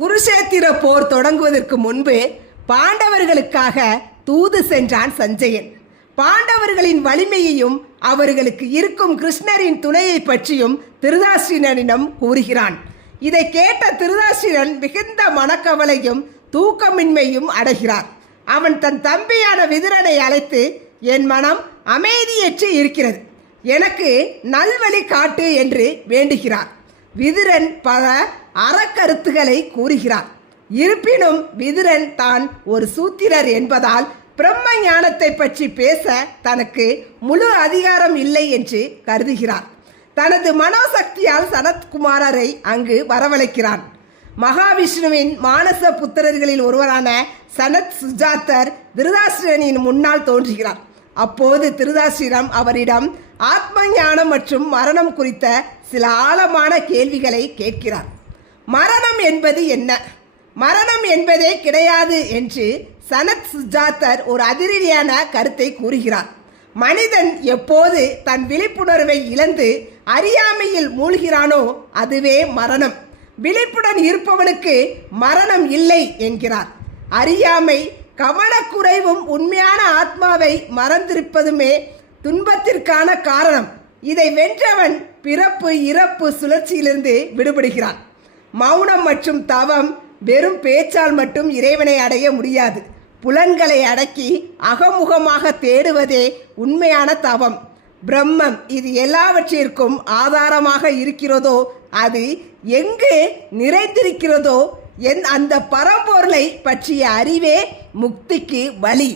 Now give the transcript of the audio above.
குருஷேத்திர போர் தொடங்குவதற்கு முன்பு பாண்டவர்களுக்காக தூது சென்றான் சஞ்சயன். பாண்டவர்களின் வலிமையையும் அவர்களுக்கு இருக்கும் கிருஷ்ணரின் துணையை பற்றியும் திருதராஷ்டிரனிடம் கூறுகிறான். இதை கேட்ட திருதராஷ்டிரன் மிகுந்த மனக்கவலையும் தூக்கமின்மையும் அடைகிறார். அவன் தன் தம்பியான விதுரனை அழைத்து, என் மனம் அமைதியற்று இருக்கிறது, எனக்கு நல்வழி காட்டு என்று வேண்டுகிறார். விதுரன் பல அறக்கருத்துக்களை கூறுகிறார். இருப்பினும் விதுரன் தான் ஒரு சூத்திரர் என்பதால் பிரம்ம ஞானத்தை பற்றி பேச தனக்கு முழு அதிகாரம் இல்லை என்று கருதுகிறார். தனது மனோசக்தியால் சனத்குமாரரை அங்கு வரவழைக்கிறான். மகாவிஷ்ணுவின் மானச புத்திரர்களில் ஒருவரான சனத் சுஜாதர் திருதராஷ்டிரனின் முன்னால் தோன்றுகிறார். அப்போது திருதராஷ்டிரன் அவரிடம் ஆத்ம ஞானம் மற்றும் மரணம் குறித்த சில ஆழமான கேள்விகளை கேட்கிறார். மரணம் என்பது என்ன? மரணம் என்பதே கிடையாது என்று சனத் சுஜாதர் ஒரு அதிரடியான கருத்தை கூறுகிறார். மனிதன் எப்போது தன் விழிப்புணர்வை இழந்து அறியாமையில் மூழ்கிறானோ அதுவே மரணம். விழிப்புடன் இருப்பவனுக்கு மரணம் இல்லை என்கிறார். அறியாமை, கவனக்குறைவும் உண்மையான ஆத்மாவை மறந்திருப்பதுமே துன்பத்திற்கான காரணம். இதை வென்றவன் பிறப்பு இறப்பு சுழற்சியிலிருந்து விடுபடுகிறான். மௌனம் மற்றும் தவம் வெறும் பேச்சால் மட்டும் இறைவனை அடைய முடியாது. புலன்களை அடக்கி அகமுகமாக தேடுவதே உண்மையான தவம். பிரம்மம் இது எல்லாவற்றிற்கும் ஆதாரமாக இருக்கிறதோ, அது எங்கு நிறைந்திருக்கிறதோ அந்த பரம்பொருளை பற்றிய அறிவே முக்திக்கு வழி.